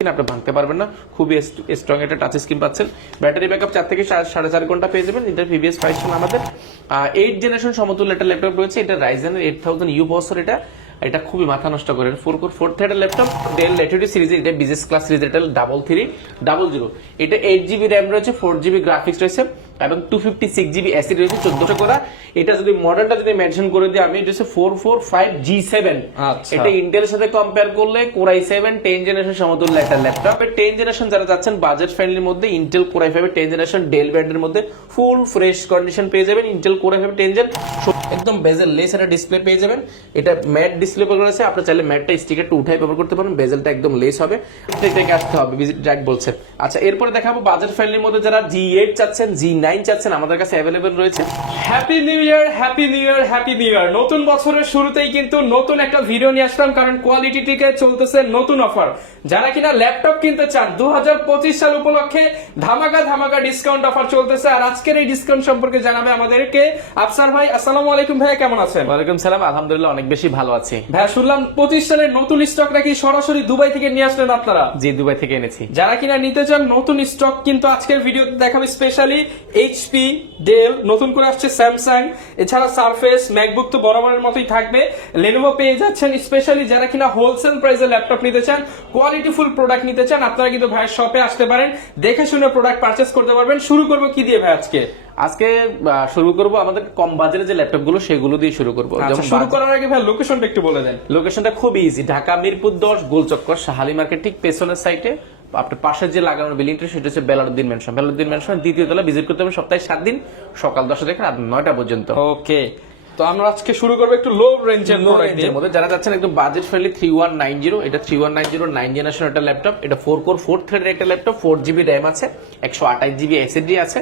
আপনি ভাঙতে পারবেন না, খুবই স্ট্রং একটা টাচ স্ক্রিন পাচ্ছেন। ব্যাটারি ব্যাকআপ 4 থেকে 4.5 ঘন্টা পেয়ে যাবেন। এটার প্রিভিয়াস প্রাইস ছিল আমাদের 8 জেনারেশন সমতুল্য একটা ল্যাপটপ রয়েছে। এটা রাইজেনের 8000U প্রসেসর। এটা খুবই মাথা নষ্ট করে 4 কোর 4 থ্রেডের ল্যাপটপ, ডেল ল্যাটিটিউড সিরিজের। এটা বিজনেস ক্লাস সিরিজ, এটা 3300। এটা 8GB র্যাম রয়েছে, 4GB গ্রাফিক্স রয়েছে এবং 256GB এসএসডি রয়েছে 1400 করা। এটা যদি মডেলটা যদি মেনশন করে দিই আমি, এটা হচ্ছে 445G7। এটা ইন্টেলের সাথে কম্পেয়ার করলে কোর i7 10 জেনারেশন সমতুল্য একটা ল্যাপটপ। 10 জেনারেশন যারা যাচ্ছেন বাজেট ফ্রেন্ডলির মধ্যে, Intel core i5 10 generation del ব্র্যান্ডের মধ্যে ফুল ফ্রেশ কন্ডিশন পেয়ে যাবেন। ইন্টেল কোর i5 10 জেন একদম বেজেল লেস একটা ডিসপ্লে পেয়ে যাবেন। এটা ম্যাট ডিসপ্লে করেছে, আপনি চাইলে ম্যাটটা স্টিকারটা উঠাই ব্যবহার করতে পারেন। বেজেলটা একদম লেস হবে, থেকে আসতে হবে ভিজিট জ্যাক বলছে। আচ্ছা, এরপরে দেখাবো বাজেট ফ্রেন্ডলির মধ্যে যারা G8 চাচ্ছেন, G9 চাচ্ছেন, আমাদের কাছে অ্যাভেলেবল রয়েছে। Happy new year, happy new year, happy new year. নতুন বছরের শুরুতেই কিন্তু নতুন একটা ভিডিও নিয়ে আসলাম, কারণ কোয়ালিটি থেকে চলতেছে নতুন অফার। যারা কিনা ল্যাপটপ কিনতে চান 2025 সাল উপলক্ষে ধামাকা ডিসকাউন্ট অফার চলতেছে। আর আজকের এই ডিসকাউন্ট সম্পর্কে জানাবে আমাদেরকে আফসার ভাই। আসসালামু আলাইকুম ভাই, কেমন আছেন? ওয়ালাইকুম সালাম, আলহামদুলিল্লাহ অনেক বেশি ভালো আছি। ভাই শুনলাম 25 সালের নতুন স্টক নাকি সরাসরি দুবাই থেকে নিয়ে আসলেন আপনারা? জি, দুবাই থেকে এনেছি। যারা কিনা নিতে চান নতুন স্টক কিন্তু আজকের ভিডিওতে দেখাবে স্পেশালি এইচপি, ডেল, নতুন করে আসছে স্যামসাং, এছাড়া সারফেস, ম্যাকবুক তো বরাবরের মতোই থাকবে। লেনোভো পেয়ে যাচ্ছেন। স্পেশালি যারা কিনা হোলসেল প্রাইসে ল্যাপটপ নিতে চান, কোয়ালিটিফুল প্রোডাক্ট নিতে চান, আপনারা কিন্তু ভাইয়ের শপে আসতে পারেন, দেখে শুনে প্রোডাক্ট পারচেজ করতে পারবেন। শুরু করবো কি দিয়ে ভাই আজকে? আজকে শুরু করব আমাদের কম বাজারে যে ল্যাপটপ গুলো সেগুলো দিয়ে শুরু করব। যেমন শুরু করার আগে ভাই লোকেশনটা একটু বলে দেন। লোকেশনটা খুব ইজি, ঢাকা মিরপুর 10 গোলচক্কর শাহালি মার্কেট ঠিক পেছনের সাইডে আপনার পাশে যে লাগানো বিল্ডিংটা সেটা হচ্ছে বেলালউদ্দিন মেনশন। বেলালউদ্দিন মেনশনের দ্বিতীয় তলা ভিজিট করতে হবে সপ্তাহে 7 দিন, সকাল 10টা থেকে রাত 9টা পর্যন্ত। ওকে, তো আমরা আজকে শুরু করবো একটু লো রেঞ্জের মধ্যে। যারা যাচ্ছেন একদম বাজেট ফ্রেন্ডলি 3190, এটা 3190 9 জেনারেশন একটা ল্যাপটপ। এটা 4 কোর 4 থ্রেডের একটা ল্যাপটপ, 4GB র্যাম আছে, 128GB এসএসডি আছে।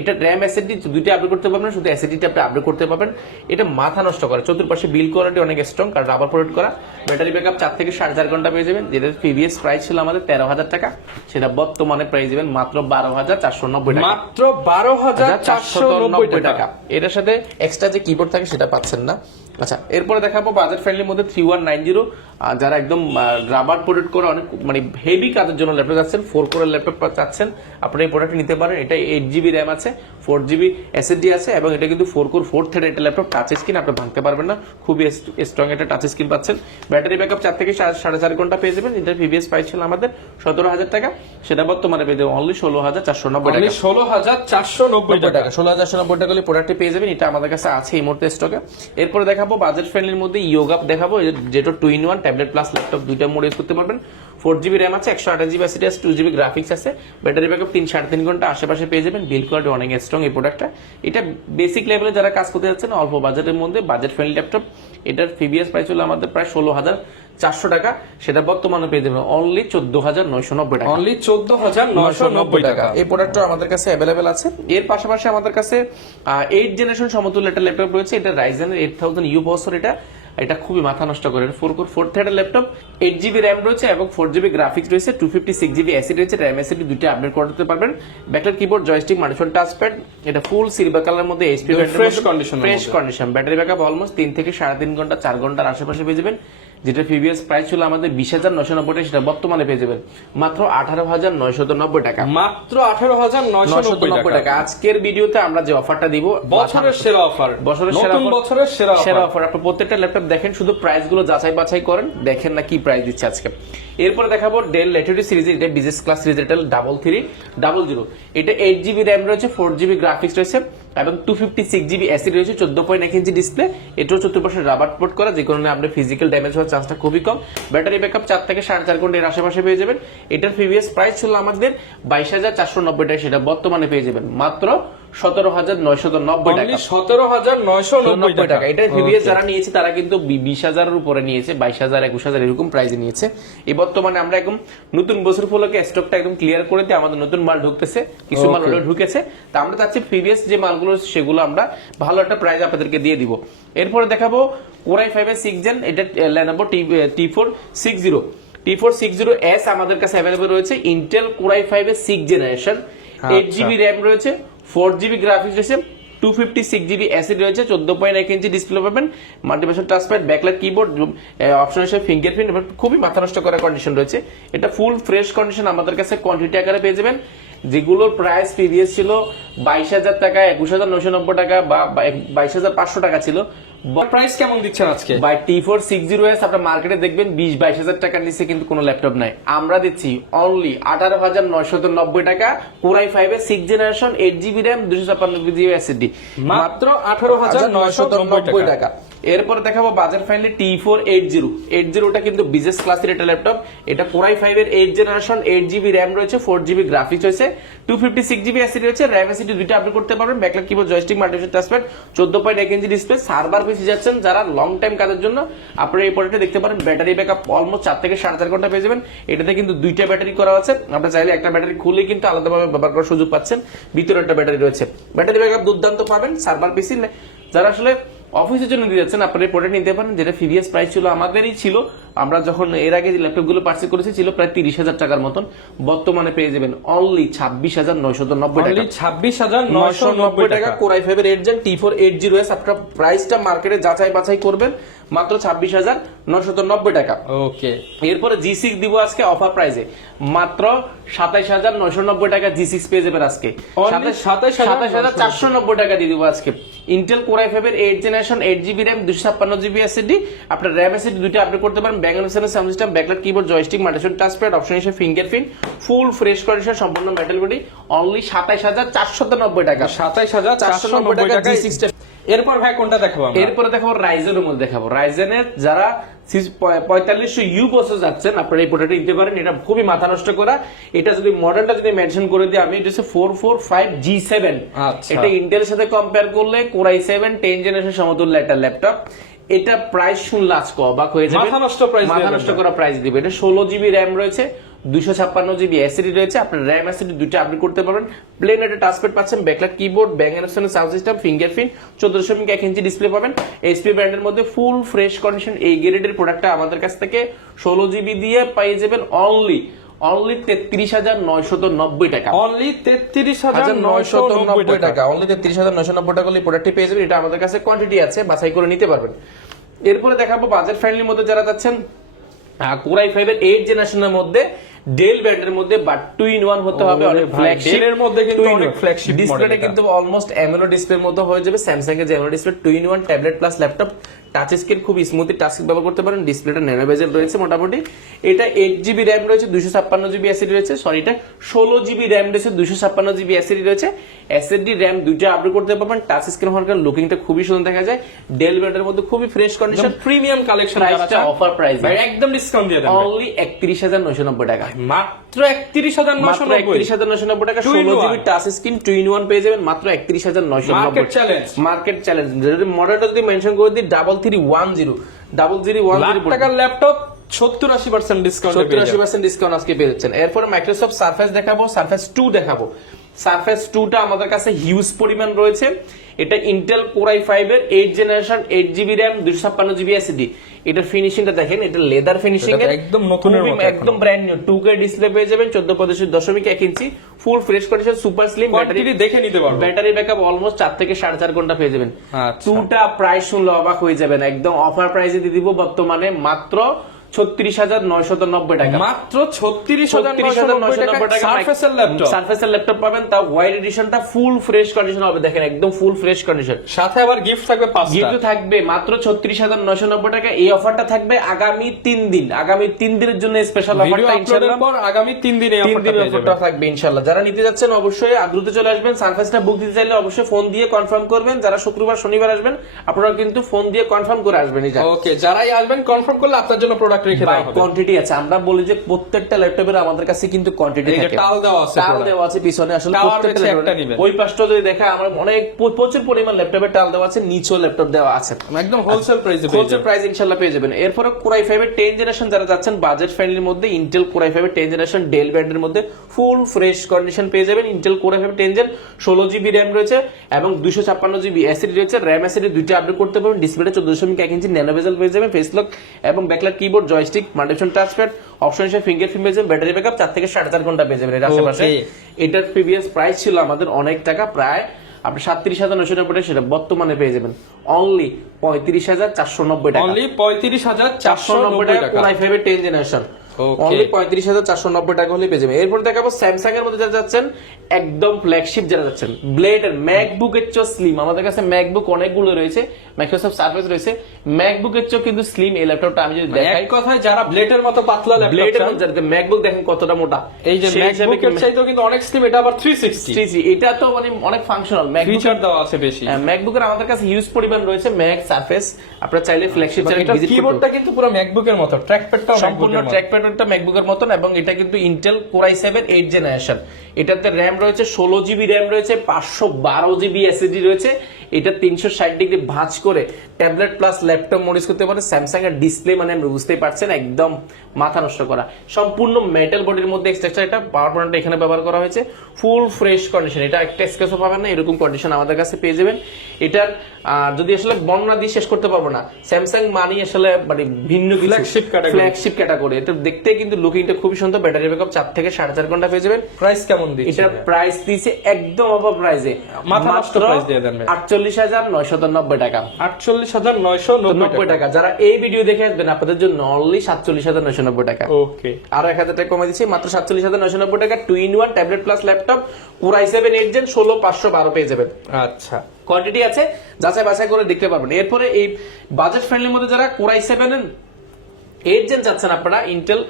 এটা র্যাম এসএসডি দুইটা আপডেট করতে পারবেন, শুধু এসএসডিটা আপনি আপডেট করতে পারবেন। এটা মাথা নষ্ট করে, চতুর্পাশে বিল্ড কোয়ালিটি অনেক স্ট্রং, কারণ রাবার প্রোটেক্ট করা। ব্যাটারি ব্যাকআপ 4 থেকে 4.5 ঘন্টা পেয়ে যাবেন। যেটা প্রিভিয়াস প্রাইস ছিল আমাদের 13,000 টাকা, সেটা বর্তমানে প্রাইস দিবেন মাত্র 12,490 টাকা। মাত্র 12,490 টাকা। এটার সাথে এক্সট্রা যে কিবোর্ড থাকে সেটা পাচ্ছেন না। আচ্ছা, এরপরে দেখাবো বাজেট ফ্রেন্ডলির মধ্যে 3190, যারা একদম রাবার প্রোটেক্ট করে অনেক মানে হেভি কাজের জন্য ল্যাপটপ চাচ্ছেন, 4 কোরের ল্যাপটপ চাচ্ছেন, আপনি এই প্রোডাক্ট নিতে পারেন। এটা 8GB র্যাম আছে, 4GB এসএসডি আছে এবং এটা কিন্তু 4 কোর 4 থ্রেড একটা ল্যাপটপ, টাচ স্ক্রিন, আপনি ভাঙতে পারবেন না, খুবই স্ট্রং একটা টাচ স্ক্রিন পাচ্ছেন। ব্যাটারি ব্যাকআপ 4 থেকে 4.5 ঘন্টা পেয়ে যাবেন। এটার প্রিভিয়াস প্রাইস ছিল আমাদের 17,000 টাকা, সেটা বর্তমানে পেয়ে যাবেন অনলি 16,490 টাকা। 16,490 টাকা। 16,490 টাকা হলে প্রোডাক্টটি পেয়ে যাবেন। এটা আমাদের কাছে আছে এই মুহূর্তে স্টকে। এরপরে দেখাবো বাজেট ফ্রেন্ডলির মধ্যে ইয়োগাপ দেখাবো, যেটা 2-in-1 ট্যাবলেট প্লাস ল্যাপটপ, দুইটা মোড ইউজ করতে পারবেন। 4GB র্যাম আছে, 128GB এসএসডি আছে, 2GB গ্রাফিক্স আছে। ব্যাটারি ব্যাকআপ 3-3.5 ঘন্টা আশেপাশে পেয়ে যাবেন। বিল্ড কোয়ালিটি অনেক স্ট্রং এই প্রোডাক্টটা। এটা বেসিক লেভেলে যারা কাজ করতে যাচ্ছেন অল্প বাজেটের মধ্যে, বাজেট ফ্রেন্ডলি ল্যাপটপ। এটার প্রিভিয়াস প্রাইস হলো আমাদের প্রায় 16,400 টাকা, সেটা বর্তমানে পেয়ে যাবেন অনলি 14,990 টাকা। অনলি 14,990 টাকা। এই প্রোডাক্টটা আমাদের কাছে অ্যাভেলেবেল আছে। এর পাশাপাশি আমাদের কাছে 8 জেনারেশন সমতুল্য একটা ল্যাপটপ রয়েছে। এটা রাইজেনের 8000U প্রসেসর। এটা খুবই মাথা নষ্ট করে 4 কোর 4 থ্রেডের ল্যাপটপ, 8GB র্যাম রয়েছে এবং 4GB গ্রাফিক্স রয়েছে, 256GB এসএসডি রয়েছে, র্যাম এসএসডি দুইটা আপডেট করতে পারবেন। ব্যাকলাইট কিবোর্ড, জয়স্টিক, মাল্টিফোন টাচপ্যাড। এটা ফুল সিলভার কালারের মধ্যে HP fresh condition. Battery backup almost 3 থেকে 3.5 ঘন্টা 4 ঘন্টার আশেপাশে পেয়ে যাবেন। যেটা প্রিভিয়াস প্রাইস ছিল আমাদের 20,990 টাকা, সেটা বর্তমানে পেয়ে যাবেন মাত্র 18,990 টাকা। মাত্র 18,990 টাকা। আজকের ভিডিওতে আমরা যে অফারটা দিব, বছরের সেরা অফার, বছরের সেরা অফার। আপনি প্রত্যেকটা ল্যাপটপ দেখেন, শুধু প্রাইস গুলো যাচাই বাছাই করেন, দেখেন না কি প্রাইস দিচ্ছে আজকে। এরপরে দেখাবো ডেল ল্যাটিটিউড সিরিজের, এটা বিজনেস ক্লাস সিরিজ, এটা 3300। এটা 8GB র্যাম রয়েছে, 4GB গ্রাফিক্স রয়েছে এবং 256GB এসএসডি রয়েছে, 14.1 ইঞ্চি ডিসপ্লে। এটাও চতুর্পাশে রাবার পোর্ট করা, যে কারণে আপনার ফিজিক্যাল ড্যামেজ হওয়ার চান্সটা খুবই কম। ব্যাটারি ব্যাকআপ 4 থেকে 4.5 ঘন্টা এর আশেপাশে পেয়ে যাবেন। এটার প্রিভিয়াস প্রাইস ছিল আমাদের 22,490 টাকা, সেটা বর্তমানে পেয়ে যাবেন মাত্র 17,990 টাকা। 17,990 টাকা। এটা প্রিভিয়াস যারা নিয়েছে তারা কিন্তু 20,000 এর উপরে নিয়েছে, 22,000, 21,000 এরকম প্রাইসে নিয়েছে। এই বর্তমানে আমরা একদম নতুন বছর উপলক্ষে স্টকটা একদম ক্লিয়ার করে দিয়ে আমাদের নতুন মাল ঢুকতেছে, কিছু মাল অলরেডি ঢুকেছে। তা আমরা চাচ্ছি প্রিভিয়াস যে মালগুলো সেগুলো আমরা ভালো একটা প্রাইস আপনাদেরকে দিয়ে দিব। এরপরে দেখাবো কোর i5 এর 6 জেন, এটা Lenovo T460S আমাদের কাছে অ্যাভেলেবল রয়েছে। ইন্টেল কোর i5 এর 6 জেনারেশন, 8GB র্যাম রয়েছে, 4GB গ্রাফিক্স রয়েছে, 256GB এসএসডি রয়েছে, 14.1 ইঞ্চি ডিসপ্লে পাবেন, মাল্টিভার্সন টাচপ্যাড, ব্যাকলাইট কিবোর্ড, অপশন হিসেবে ফিঙ্গারপ্রিন্ট, খুবই মাথা নষ্ট করার কন্ডিশন রয়েছে। এটা ফুল ফ্রেশ কন্ডিশন আমাদের কাছে কোয়ান্টিটি আকারে পেয়ে যাবেন। যেগুলোর প্রাইস প্রিভিয়াস ছিল 22,000 টাকা, 21,990 টাকা বা 22,500 টাকা ছিল, প্রাইস কেমন দিচ্ছেন আজকে? বাই T460S আপনার মার্কেটে দেখবেন 20-22,000 টাকার নিচে কিন্তু কোনো ল্যাপটপ নাই। আমরা দিচ্ছি অনলি 18,990 টাকা, Core i5 এর 6th generation, 8GB RAM, 256GB SSD, মাত্র 18,990 টাকা। এরপরে দেখাবো বাজার ফ্রেন্ডলি T480। 80টা কিন্তু বিজনেস ক্লাসের একটা ল্যাপটপ। এটা Core i5 এর 8th জেনারেশন, 8GB RAM রয়েছে, 4GB গ্রাফিক্স রয়েছে, 256GB SSD রয়েছে, RAM SSD দুইটা আপডেট করতে পারবেন, ব্যাকলাইট কিবোর্ড, জয়স্টিক, মাল্টিভার্সন টাচপ্যাড, 14.1 ইঞ্চি ডিসপ্লে, সার্ভার পিসি যাচ্ছেন যারা লং টাইম কাজের জন্য আপনারা এই প্রোডাক্টটা দেখতে পারেন। ব্যাটারি ব্যাকআপ অলমোস্ট 4 থেকে 4.5 ঘন্টা পেয়ে যাবেন। এটাতে কিন্তু দুইটা ব্যাটারি করা আছে, আপনারা চাইলে একটা ব্যাটারি খুলে কিন্তু আলাদাভাবে ব্যবহার করার সুযোগ পাচ্ছেন। ভিতরে একটা ব্যাটারি রয়েছে, ব্যাটারি ব্যাকআপ দুর্দান্ত পাবেন। সার্ভার পিসি যারা আসলে অফিসের জন্য দিয়ে যাচ্ছেন আপনারা এই প্রোডাক্ট নিতে পারেন, যেটা প্রিভিয়াস প্রাইস ছিল আমাদেরই ছিল, আমরা যখন এর আগে যে ল্যাপটপ গুলো পার্চেস করেছি ছিল প্রায় 30,000 টাকার মতন, বর্তমানে পেয়ে যাবেন অনলি 26,990 টাকা। 26,990 টাকা Core i5 এর 8 Gen T480S। আপনারা প্রাইসটা মার্কেটে যাচাই বাছাই করবেন, মাত্র 26,990 টাকা। ওকে, এরপরে G6 দিব আজকে অফার প্রাইসে, মাত্র 27,990 টাকা G6 পেয়ে যাবেন আজকে। 27,490 টাকা দিয়ে দিব আজকে। ইন্টেল Core i5 এর 8th generation, 8GB RAM, 256GB SSD, আপনার RAM SSD দুইটা আপডেট করতে পারেন, ব্যাঙ্গন sound system, backlight keyboard, joystick, মাল্টিভার্সন টাচপ্যাড, অপশন হিসেবে ফিঙ্গারপ্রিন্ট, ফুল ফ্রেশ কন্ডিশন, সম্পূর্ণ মেটাল বডি, অনলি 27,490 টাকা। 27,490 টাকা G6 টা। এরপর ভাই কোনটা দেখাবো আমরা? এরপরে দেখাবো রাইজেনের মধ্যে দেখাবো। রাইজেনের যারা 4500U প্রসেসর যাচ্ছেন আপনারা এই প্রোডাক্টটা নিতে পারেন। এটা খুবই মাথা নষ্ট করা। এটা যদি মডেলটা যদি মেনশন করে দিই আমি, এটা হচ্ছে 445G7। আচ্ছা, এটা ইন্টেলের সাথে কম্পেয়ার করলে Core i7 10 জেনারেশন সমতুল্য একটা ল্যাপটপ। এটা প্রাইস শুনলে আজকে অবাক হয়ে যাবে, মাথা নষ্ট করা প্রাইস দিবে। এটা 16GB RAM রয়েছে, 256GB SSD রয়েছে, আপনার RAM SSD দুইটা আপডেট করতে পারবেন। প্লেন একটা টাচপ্যাড পাচ্ছেন, backlight keyboard, bang and sound system, fingerprint, 14.1 inch display পাবেন। HP ব্র্যান্ডের মধ্যে ফুল ফ্রেশ কন্ডিশন এই গ্রেডের প্রোডাক্টটা আমাদের কাছ থেকে 16GB দিয়ে পেয়ে যাবেন অনলি 33,990 টাকা। অনলি 33,990 টাকা। অনলি 33,990 টাকা এই প্রোডাক্টটি পেয়ে যাবেন। এটা আমাদের কাছে কোয়ান্টিটি আছে, বাছাই করে নিতে পারবেন। এরপরে দেখাবো বাজেট ফ্রেন্ডলির মধ্যে যারা যাচ্ছেন Core i5 এর 8 জেনারেশনের মধ্যে, ডেল ব্র্যান্ডের মধ্যে, বাট 2-in-1 হতে হবে, অনেক ফ্ল্যাগশিপ ডেলের মধ্যে কিন্তু অনেক ফ্ল্যাগশিপ ডিসপ্লেটা কিন্তু অলমোস্ট AMOLED ডিসপ্লের মতো হয়ে যাবে। স্যামসাং এর যে AMOLED display 2-in-1 tablet plus laptop, touch screen, খুব স্মুথলি টাচ ব্যবহার করতে পারেন। ডিসপ্লেটা ন্যানো বেজেল রয়েছে মোটামুটি। এটা 8GB RAM রয়েছে, 256GB SSD রয়েছে, সরি এটা 16GB RAM রয়েছে, 256GB SSD রয়েছে, SSD RAM দুইটা আপডেট করতে পারবেন। টাচ স্ক্রিন হওয়ার কারণে লুকিংটা খুবই সুন্দর দেখা যায়। ডেল ব্র্যান্ডের মধ্যে খুবই ফ্রেশ কন্ডিশন, প্রিমিয়াম কালেকশন, প্রাইসটা অফার প্রাইস ভাই একদম ডিসকাউন্ট দিয়ে দেন অনলি 31,990 টাকা। মাত্র 31,990 টাকা। 16GB টাচ স্ক্রিন 2-in-1 পেয়ে যাবেন মাত্র 31,990। Market challenge, market challenge. যদি মডেলটা যদি মেনশন করে দিই 3310 টাকার ল্যাপটপ 70-80% ডিসকাউন্ট, 70-80% ডিসকাউন্ট আজকে পেয়ে যাচ্ছেন। এরপর মাইক্রোসফট সারফেস দেখাবো, সারফেস 2 দেখাবো। সারফেস 2টা আমাদের কাছে হিউজ পরিমাণ রয়েছে। এটা ইন্টেল Core i5 এর 8 generation, 8GB RAM, 256GB SSD। এটার ফিনিশিংটা দেখেন, এটা লেদার ফিনিশিং এর, একদম নতুনের মতো, একদম ব্র্যান্ড নিউ। 2K ডিসপ্লে পেয়ে যাবেন, 14.1 inch, full fresh condition, super slim battery, দেখে নিতে পারবেন। ব্যাটারি ব্যাকআপ অলমোস্ট 4 থেকে 4.5 ঘন্টা পেয়ে যাবেন। আচ্ছা, 2টা প্রাইস শুনলে অবাক হয়ে যাবেন, একদম অফার প্রাইসে দিয়ে দিব বর্তমানে মাত্র 36,990 টাকা। মাত্র 36,990 টাকা সারফেসের ল্যাপটপ। সারফেসের ল্যাপটপ পাবেন, তাও হোয়াইট এডিশনটা ফুল ফ্রেশ কন্ডিশন হবে, দেখেন একদম ফুল ফ্রেশ কন্ডিশন। সাথে আবার গিফট থাকবে 5টা। গিফট থাকবে মাত্র 36,990 টাকা। এই অফারটা থাকবে আগামী 3 দিন, আগামী 3 দিনের জন্য স্পেশাল অফারটা ইনশাআল্লাহ। পর আগামী 3 দিনে এই অফারটা থাকবে ইনশাআল্লাহ। যারা নিতে যাচ্ছেন অবশ্যই দ্রুত চলে আসবেন। সারফেসটা বুক দিতে চাইলে অবশ্যই ফোন দিয়ে কনফার্ম করবেন। যারা শুক্রবার শনিবার আসবেন আপনারা কিন্তু ফোন দিয়ে কনফার্ম করে আসবেন। ওকে, যারাই আসবেন কনফার্ম করলে আপনার জন্য প্রোডাক্ট রেখে দেওয়া হবে। কোয়ান্টিটি আছে, আমরা বলি যে প্রত্যেকটা ল্যাপটপের আমাদের কাছে কিন্তু কোয়ান্টিটি থাকে, টাল দেওয়া আছে, টাল দেওয়া আছে পিছনে। আসলে প্রত্যেকটা একটা নেবেন। ওই পাশটা যদি দেখা আমরা অনেক প্রচুর পরিমাণ ল্যাপটপের টাল দেওয়া আছে, নিচেও ল্যাপটপ দেওয়া আছে, একদম হোলসেল প্রাইসে হোলসেল প্রাইস ইনশাআল্লাহ পেয়ে যাবেন। এরপরে Core i5 এর 10 জেনারেশন যারা যাচ্ছেন বাজেট ফ্রেন্ডলির মধ্যে, ইন্টেল Core i5 এর 10 জেনারেশন ডেল ব্র্যান্ডের মধ্যে ফুল ফ্রেশ কন্ডিশন পেয়ে যাবেন। Intel Core i5 10 gen, 16GB RAM রয়েছে এবং 256GB SSD রয়েছে, RAM SSD দুইটা আপডেট করতে পারবেন। ডিসপ্লেটা 14.1 ইঞ্চি ন্যানো বেজেল পেয়ে যাবেন, ফেস লক এবং ব্যাকলাইট কিবোর্ড, জয়স্টিক, মাল্টিভার্সন টাচপ্যাড, অপশন হিসেবে ফিঙ্গারপ্রিন্ট পেয়ে যাবেন, ব্যাটারি ব্যাকআপ 4 থেকে 4.5 ঘন্টা পেয়ে যাবেন। এর আশেপাশে এটার প্রিভিয়াস প্রাইস ছিল আমাদের অনেক টাকা, প্রায় আপনি 37,990 টাকা সেটা বর্তমানে পেয়ে যাবেন অনলি 35,490 টাকা। অনলি 35,490 টাকা কোরাই 5 এর 10 জেনারেশন অনলি 35,490 টাকা হলে পেয়ে যাবেন। এরপর দেখাবো স্যামসাং এর মধ্যে যারা যাচ্ছেন একদম ফ্ল্যাগশিপ যারা যাচ্ছেন ব্লেড এর ম্যাকবুক এর চেয়ে স্লিম, আমাদের কাছে ম্যাকবুক অনেকগুলো রয়েছে, মাইক্রোসফট সার্ফেস রয়েছে, ম্যাকবুক এর চেয়ে কিন্তু স্লিম এই ল্যাপটপটা আমি যদি দেখাই, এক কথায় যারা ব্লেডের মতো পাতলা ব্লেড এর ল্যাপটপ মধ্যে ম্যাকবুক দেখেন কতটা মোটা, এই যে ম্যাকবুকের চাইতেও কিন্তু অনেক স্লিম, এটা আবার 360 এটা তো মানে অনেক ফাংশনাল ম্যাকবুক ফিচার দেওয়া আছে বেশি। ম্যাকবুকের আমাদের কাছে হিউজ পরিমাণ রয়েছে, ম্যাক সার্ফেস আপনারা চাইলে ফ্ল্যাগশিপ চ্যানেল ভিজিট করতে। কিবোর্ডটা কিন্তু পুরো ম্যাকবুকের মতো, ট্র্যাকপ্যাডটাও সম্পূর্ণ ট্র্যাকপ্যাডটা ম্যাকবুকের মতন, এবং এটা কিন্তু ইন্টেল কোরাই 7 8 জেনারেশন। এটাতে র‍্যাম রয়েছে 16 জিবি র‍্যাম রয়েছে, 512 জিবি এসএসডি রয়েছে। এটা 360 ডিগ্রি ভাঁজ করে tablet plus laptop mode use করতে পারে। স্যামসাং এর ডিসপ্লে মানে বুঝতেই পারছেন একদম মাথা নষ্ট করা, সম্পূর্ণ মেটাল বডির মধ্যে স্ট্রাকচার। এটা পাওয়ার পয়েন্টটা এখানে ব্যবহার করা হয়েছে, ফুল ফ্রেশ কন্ডিশন, এটা একটা স্ক্র্যাচও পাবেন না, এরকম কন্ডিশন আমাদের কাছে পেয়ে যাবেন। এটার যদি আসলে বর্ণনা দিয়ে শেষ করতে পারবো না, স্যামসাং মানি আসলে মানে ভিন্ন ফ্ল্যাগশিপ ক্যাটাগরি। এটা দেখতে কিন্তু লুকিংটা খুবই সুন্দর, ব্যাটারি ব্যাকআপ 4 থেকে 4.5 ঘন্টা পেয়ে যাবেন। প্রাইস কেমন দিচ্ছে? এটার প্রাইস দিয়েছে একদম অফার প্রাইসে, মাত্র প্রাইস দিয়ে দেন 48,990 টাকা। 48,990 টাকা। যারা এই ভিডিও দেখে আসবেন আপনাদের জন্য অনলি 47,990 টাকা। ওকে, আরো 1000 টাকা কমে দিচ্ছি, মাত্র 47,990 টাকা। 2-in-1 tablet plus laptop core i 7 8 gen 16,512 পেয়ে যাবেন। আচ্ছা, কোয়ান্টিটি আছে, যাচাই বাছাই করে দেখতে পারবেন। এরপরে এই বাজেট ফ্রেন্ডলির মধ্যে যারা কোরাই 7 8 জেন যাচ্ছেন আপনারা, ইন্টেল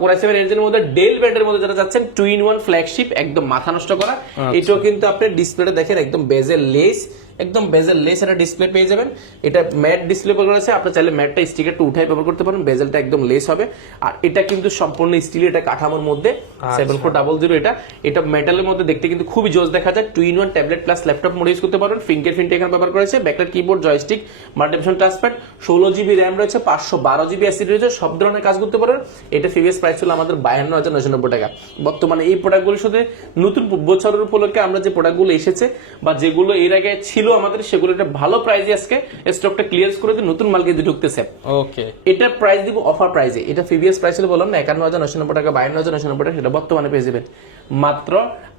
কোরাই 7 8 জেনের মধ্যে ডেল ব্র্যান্ডের মধ্যে যারা যাচ্ছেন 2-in-1 ফ্ল্যাগশিপ একদম মাথা নষ্ট করা। এটাও কিন্তু আপনি ডিসপ্লেটা দেখেন একদম বেজেল লেস, একদম বেজেল লেস একটা ডিসপ্লে পেয়ে যাবেন। এটা ম্যাট ডিসপ্লে ব্যবহার করেছে, আপনি চাইলে ম্যাটটা স্টিকারটা উঠাই ব্যবহার করতে পারেন, বেজেলটা একদম লেস হবে। আর এটা কিন্তু সম্পূর্ণ স্টিল, এটা কাঠামোর মধ্যে 7400, এটা মেটালের মধ্যে দেখতে কিন্তু খুবই জোস দেখা যায়। 2-in-1 tablet plus laptop mode use করতে পারেন, ফিঙ্গারপ্রিন্ট এখানে ব্যবহার করেছে, backlight keyboard, joystick, multifunction touchpad, 16 GB RAM রয়েছে, 512 জিবি এসএসডি রয়েছে, সব ধরনের কাজ করতে পারেন। এটা প্রিভিয়াস প্রাইস ছিল আমাদের 52,990 টাকা। বর্তমানে এই প্রোডাক্টগুলোর সাথে নতুন বছরের উপলক্ষে আমরা যে প্রোডাক্টগুলো এসেছে বা যেগুলো এর আগে ছিল আমাদের, সেগুলো একটা ভালো প্রাইসে আজকে স্টকটা ক্লিয়ার করে দিয়ে নতুন মাল কিন্তু ঢুকতেছে। ওকে, এটা প্রাইস দিব অফার প্রাইসে। এটা প্রিভিয়াস প্রাইস ছিল বললাম না 51,990 টাকা, 52,990 টাকা, সেটা বর্তমানে পেয়ে যাবেন মাত্র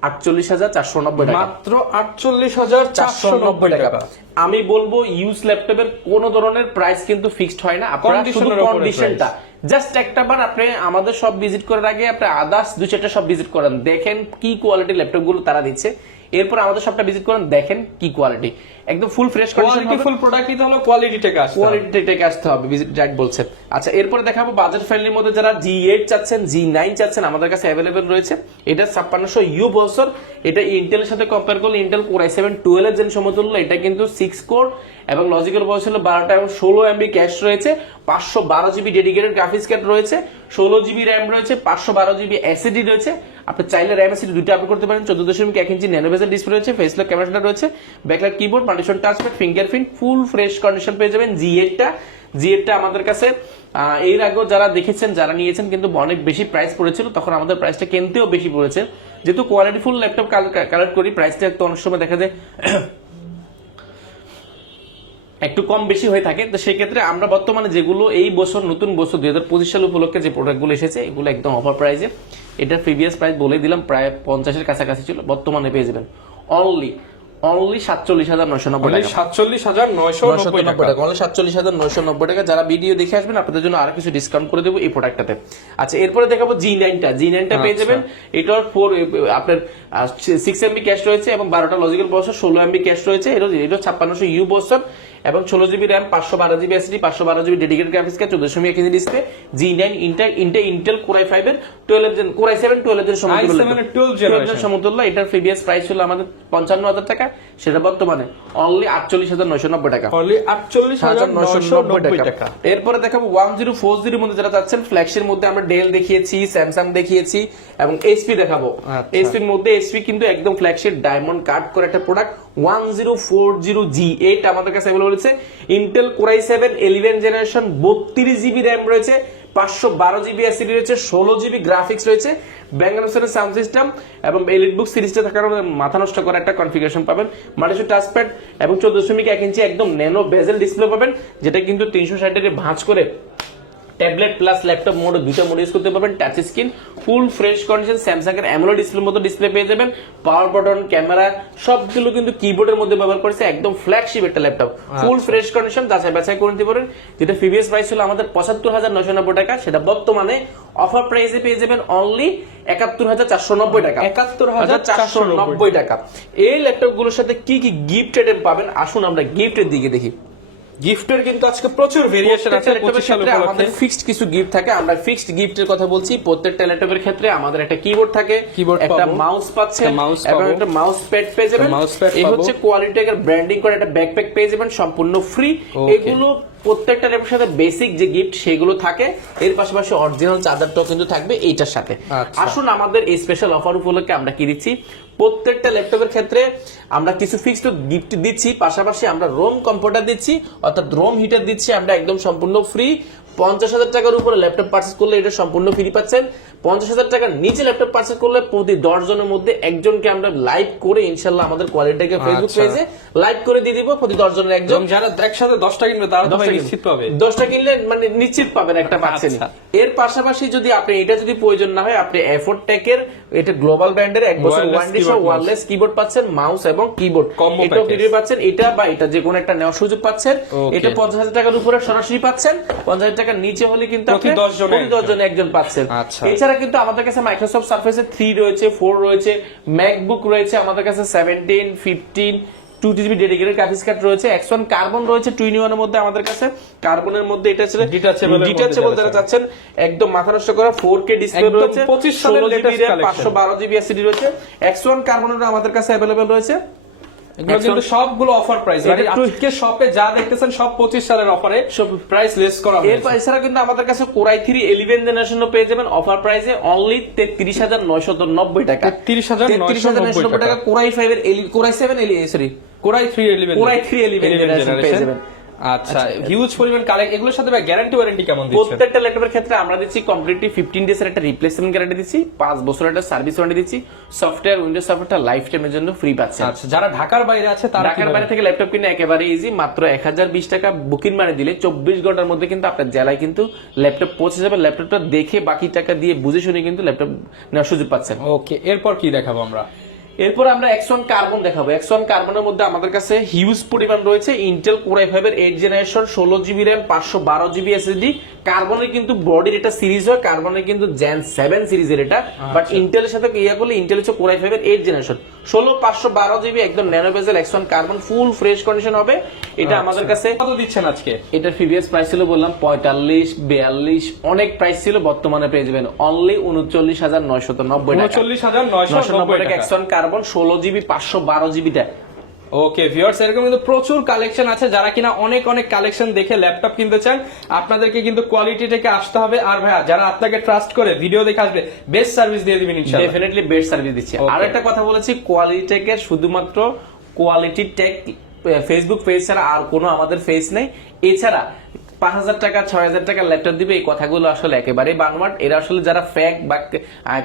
48,490 টাকা। মাত্র 48,490 টাকা। আমি বলবো ইউজ ল্যাপটপের কোন ধরনের প্রাইস কিন্তু ফিক্সড হয় না, আপনারা শুধু কন্ডিশনটা জাস্ট একটা বার আপনি আমাদের সব ভিজিট করার আগে আপনি আদার্স 2-4টা সব ভিজিট করেন, দেখেন কি কোয়ালিটি ল্যাপটপ গুলো তারা দিচ্ছে। এরপর আমাদের সবটা ভিজিট করেন, দেখেন কি কোয়ালিটি, একদম ফুল ফ্রেশ কন্ডিশন হবে। ফুল প্রোডাক্ট নিতে হলো কোয়ালিটি থেকে আসতে হবে, কোয়ালিটি থেকে আসতে হবে, ভিজিট রাইট বলছেন। আচ্ছা, এরপরে দেখাবো বাজেট ফ্রেন্ডলির মধ্যে যারা G8 চাচ্ছেন, G9 চাচ্ছেন, আমাদের কাছে अवेलेबल রয়েছে। এটা 5600 প্রসেসর, এটা ইন্টেলের সাথে কম্পেয়ার করলে ইন্টেল কোরাই 7 12 জেন সমতুল্য। এটা কিন্তু 6 কোর এবং লজিক্যাল প্রসেসর হলো 12টা এবং 16 এমবি ক্যাশ রয়েছে, 512 জিবি ডেডিকেটেড গ্রাফিক্স কার্ড রয়েছে, 16 জিবি র‍্যাম রয়েছে, 512 জিবি এসএসডি রয়েছে। আপনি চাইলে র‍্যাম এসএসডি দুটো আপগ্রেড করতে পারেন। 14.1 ইঞ্চি ন্যানো বেজেল ডিসপ্লে রয়েছে, ফেস লক ক্যামেরা রয়েছে, backlight keyboard, multifunction touchpad, fingerprint, full fresh condition পেয়ে যাবেন। G8টা আমাদের কাছে এর আগেও যারা দেখেছেন, যারা নিয়েছেন কিন্তু অনেক বেশি প্রাইস পড়েছিল, তখন আমাদের প্রাইসটা কিনতেও বেশি পড়েছে। যেহেতু কোয়ালিটি ফুল ল্যাপটপ কালেক্ট করি, প্রাইসটা একটু অনেক সময় দেখা যায় একটু কম বেশি হয়ে থাকে। তো সেই ক্ষেত্রে আমরা বর্তমানে যেগুলো এই বছর নতুন বছর 2025 সাল উপলক্ষে যে প্রোডাক্টগুলো এসেছে, এগুলো একদম অফার প্রাইসে। এটার প্রিভিয়াস প্রাইস বলে দিলাম প্রায় 50-এর কাছাকাছি ছিল, বর্তমানে পেয়ে যাবেন অনলি 47,990 টাকা। 47,990 টাকা, অনলি 47,990 টাকা। যারা ভিডিও দেখে আসবেন আপনাদের জন্য আরো কিছু ডিসকাউন্ট করে দেবো এই প্রোডাক্টটাতে। আচ্ছা, এরপরে দেখাবো G9টা পেয়ে যাবেন। এটার আপনার 6 এমবি ক্যাশ রয়েছে এবং 12টা লজিক্যাল প্রসেসর, 16 এমবি ক্যাশ রয়েছে। এটা 5600 প্রসেসর এবং 16 GB RAM, 512 GB SSD, 512 GB dedicated graphics card, 14.1 inch display. G9 Intel core i 5 এর 12 জেন, কোরাই 7 12 জেন সমতুল্য। এটার প্রিভিয়াস প্রাইস ছিল আমাদের 55,000 টাকা, সেটা বর্তমানে অনলি 48,990 টাকা। অনলি 48,990 টাকা। এরপরে দেখাবো 1040 এর মধ্যে যারা চাচ্ছেন, ফ্ল্যাগশিপের মধ্যে আমরা ডেল দেখিয়েছি, স্যামসাং দেখিয়েছি এবং এইচপি দেখাবো। এইচপির মধ্যে এইচপি কিন্তু একদম ফ্ল্যাগশিপ ডায়মন্ড কাট করে একটা প্রোডাক্ট 1040 G8 আমাদের কাছে अवेलेबल আছে। Intel core i 7 11 generation, 32 GB RAM রয়েছে, 512 জিবি এসএসডি রয়েছে, 16 জিবি গ্রাফিক্স রয়েছে, ব্যাঙ্গালোর সাউন্ড সিস্টেম এবং এলিট বুক সিরিজটা থাকার মাথা নষ্ট করা একটা কনফিগারেশন পাবেন। মাল্টিফাংশন টাচপ্যাড এবং 14.1 ইঞ্চি একদম ন্যানো বেজেল ডিসপ্লে পাবেন, যেটা কিন্তু 360 ডিগ্রি ভাঁজ করে ট্যাবলেট প্লাস ল্যাপটপ মোড দুটো মোড ইউজ করতে পারবেন। টাচ স্ক্রিন, ফুল ফ্রেশ কন্ডিশন, স্যামসাং এর অ্যামোলেড ডিসপ্লের মতো ডিসপ্লে পেয়ে যাবেন। পাওয়ার বাটন, ক্যামেরা সবগুলো কিন্তু কিবোর্ডের মধ্যে ব্যবহার করেছে, একদম ফ্ল্যাগশিপ একটা ল্যাপটপ, ফুল ফ্রেশ কন্ডিশন, যাচাই বাছাই করে নিতে পারেন। যেটা প্রিভিয়াস প্রাইস ছিল আমাদের ৭৫,৯৯০ টাকা, সেটা বর্তমানে অফার প্রাইসে পেয়ে যাবেন অনলি ৭১,৪৯০ টাকা। ৭১,৪৯০ টাকা। এই ল্যাপটপ গুলোর সাথে কি কি গিফট আইটেম পাবেন, আসুন আমরা গিফটের দিকে দেখি। গিফটের কিন্তু আজকে প্রচুর ভেরিয়েশন আছে। আমাদের ফিক্সড কিছু গিফট থাকে, আমরা ফিক্সড গিফটের কথা বলছি। প্রত্যেকটা ল্যাপটপের ক্ষেত্রে আমাদের একটা কিবোর্ড থাকে, একটা মাউস পাচ্ছেন এবং একটা মাউস প্যাড পেয়ে যাবেন। এই হচ্ছে কোয়ালিটি এর ব্র্যান্ডিং করে একটা ব্যাকপ্যাক পেয়ে যাবেন সম্পূর্ণ ফ্রি। এগুলো প্রত্যেকটা ল্যাপটপের সাথে বেসিক যে গিফট সেগুলো থাকে, এর পাশাপাশি অরিজিনাল চার্জারটাও কিন্তু থাকবে এইটার সাথে। আসুন আমাদের এই স্পেশাল অফার উপলক্ষে আমরা কি দিচ্ছি, প্রত্যেকটা ল্যাপটপের ক্ষেত্রে আমরা কিছু ফিক্সড গিফট দিচ্ছি, পাশাপাশি আমরা রোম কম্পিউটার দিচ্ছি, অর্থাৎ রোম হিটার দিচ্ছি আমরা একদম সম্পূর্ণ ফ্রি। ৫০,০০০ টাকার উপরে ল্যাপটপ পারচেজ করলে এটা সম্পূর্ণ ফ্রি পাচ্ছেন। ৫০,০০০ টাকার নিচে ল্যাপটপ পারচেজ করলে প্রতি ১০ জনের মধ্যে একজনকে আমরা লাইভ করে ইনশাল্লাহ আমাদের কোয়ালিটিকে ফেসবুক পেজে লাইভ করে দিয়ে দিব, প্রতি 10 জনের একজন। যারা একসাথে 10টা কিনবে তারা তো নিশ্চিত পাবে, 10টা কিনলে মানে নিশ্চিত পাবেন একটা পাচ্ছেন। এর পাশাপাশি যদি আপনি এটা যদি প্রয়োজন না হয়, আপনি এফোর্ড টেকের এটা গ্লোবাল ব্র্যান্ডের 1 বছর ওয়ারেন্টি সহ ওয়্যারলেস কিবোর্ড পাচ্ছেন, মাউস এবং কিবোর্ড এটাও ফ্রি পাচ্ছেন। এটা বা এটা যে কোনো একটা নেওয়ার সুযোগ পাচ্ছেন। এটা ৫০,০০০ টাকার উপরে সরাসরি পাচ্ছেন, ৫০,০০০ টাকার নিচে হলে কিন্তু প্রতি 10 জনে একজন পাচ্ছেন। এছাড়া কিন্তু আমাদের কাছে মাইক্রোসফট সারফেস 3 রয়েছে, 4 রয়েছে, ম্যাকবুক রয়েছে আমাদের কাছে 17, 15, 2TB ডেডিকেটেড গ্রাফিক্স কার্ড রয়েছে, X1 কার্বন রয়েছে 2-in-1 এর মধ্যে আমাদের কাছে। কার্বনের মধ্যে এটা ছিল ডিটাচেবল যারা চাচ্ছেন, একদম মাথা নষ্ট করা 4K ডিসপ্লে রয়েছে, 16GB RAM, 512GB SSD রয়েছে। X1 কার্বনের আমাদের কাছে अवेलेबल রয়েছে। এগুলো কিন্তু সবগুলো অফার প্রাইস, মানে আজকে শপে যা দেখতেছেন সব 25 সালের অফারে সব প্রাইস লেস করা হয়েছে। এর এছাড়া কিন্তু আমাদের কাছে Core i3 11 জেনারেশনও পেয়ে যাবেন অফার প্রাইসে অনলি 33,990 টাকা। 33,990 টাকা Core i5 এর Core i7 sorry Core i3 11 generation পেয়ে যাবেন। আচ্ছা, হিউজ পরিমাণ কালেক্ট। এগুলোর সাথে গ্যারান্টি ওয়ারেন্টি কেমন দিচ্ছেন? প্রত্যেকটা ল্যাপটপের ক্ষেত্রে আমরা দিচ্ছি কমপ্লিটলি 15 ডেজ এর একটা রিপ্লেসমেন্ট গ্যারান্টি দিচ্ছি, 5 বছরের একটা সার্ভিস ওয়ারেন্টি দিচ্ছি। সফটওয়্যার উইন্ডোজ সফটওয়্যার লাইফ টাইমের জন্য ফ্রি পাচ্ছেন। আচ্ছা, যারা ঢাকার বাইরে আছে তারা ঢাকার বাইরে থেকে ল্যাপটপ কিনে একেবারে ইজি, মাত্র 1020 টাকা বুকিং মানি দিলে 24 ঘন্টার মধ্যে কিন্তু আপনার জেলায় কিন্তু ল্যাপটপ পৌঁছে যাবে। ল্যাপটপটা দেখে বাকি টাকা দিয়ে বুঝে শুনে কিন্তু ল্যাপটপ নেওয়ার সুযোগ পাচ্ছেন। ওকে, এরপর কি দেখাবো আমরা? এরপর আমরা X1 কার্বন দেখাবো। X1 কার্বনের মধ্যে আমাদের কাছে হিউজ পরিমাণ রয়েছে। ইন্টেল Core i5 এর 8 generation, 16GB RAM, 512GB SSD। কার্বনের কিন্তু বডির এটা সিরিজ হয়, কার্বনের কিন্তু Gen 7 সিরিজের এটা, বাট ইন্টেলের সাথে ইয়া করলে ইন্টেল হচ্ছে Core i5 এর 8 জেনারেশন, 16 512GB একদম ন্যানো বেজেল X1 কার্বন, ফুল ফ্রেশ কন্ডিশন হবে। এটা আমাদের কাছে কত দিচ্ছেন আজকে? এটার প্রিভিয়াস প্রাইস ছিল বললাম 45, 42 অনেক প্রাইস ছিল, বর্তমানে পেয়ে যাবেন অনলি 39,990 টাকা। 39,990 টাকা X1 কার্বন 16GB 512GB টা। ওকে ভিউয়ার্স, এরকম কিন্তু প্রচুর কালেকশন আছে। যারা কিনা অনেক কালেকশন দেখে ল্যাপটপ কিনতে চান, আপনাদেরকে কিন্তু কোয়ালিটি থেকে আসতে হবে। আর ভাইয়া যারা আপনাকে ট্রাস্ট করে ভিডিও দেখে আসবে, বেস্ট সার্ভিস দিয়ে দিবেন ইনশাআল্লাহ। ডেফিনেটলি বেস্ট সার্ভিস দিচ্ছি। আর একটা কথা বলেছি, কোয়ালিটি টেকে শুধুমাত্র কোয়ালিটি টেক ফেসবুক পেজ ছাড়া আর কোনো আমাদের পেজ নেই। এছাড়া 5,000 টাকা 6,000 টাকা ল্যাপটপ দিবে, এই কথাগুলো আসলে একেবারেই বানোয়াট। এরা আসলে যারা ফেক বা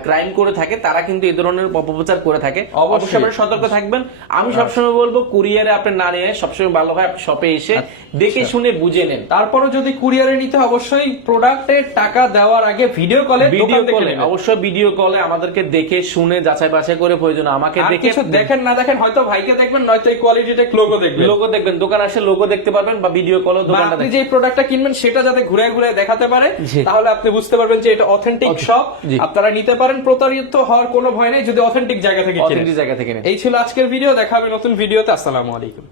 ক্রাইম করে থাকে তারা কিন্তু এই ধরনের অপপ্রচার করে থাকে। অবশ্যই আপনারা সতর্ক থাকবেন। আমি সবসময় বলবো কুরিয়ারে আপনি না নিয়ে সবসময় ভালো হয় আপনি শপে এসে দেখে শুনে বুঝে নেন। তারপরে যদি কুরিয়ারে নিতে অবশ্যই প্রোডাক্টের টাকা দেওয়ার আগে ভিডিও কলে অবশ্যই ভিডিও কলে আমাদেরকে দেখে শুনে যাচাই বাছাই করে প্রয়োজন আমাকে দেখে দেখেন না দেখেন, হয়তো ভাইকে দেখবেন, নয়তো এই কোয়ালিটিটা লোগো দেখবেন, দোকান আসে লোগো দেখতে পারবেন বা ভিডিও কলে দোকানটা আপনি যে প্রোডাক্ট কিনবেন সেটা যাতে ঘুরে দেখাতে পারে, তাহলে আপনি বুঝতে পারবেন যে এটা অথেন্টিক শপ। আপনারা নিতে পারেন, প্রতারিত হওয়ার কোনো ভয় নেই যদি অথেন্টিক জায়গা থেকে কিনেন। এই ছিল আজকের ভিডিও, দেখা হবে নতুন ভিডিওতে। আসসালামু আলাইকুম।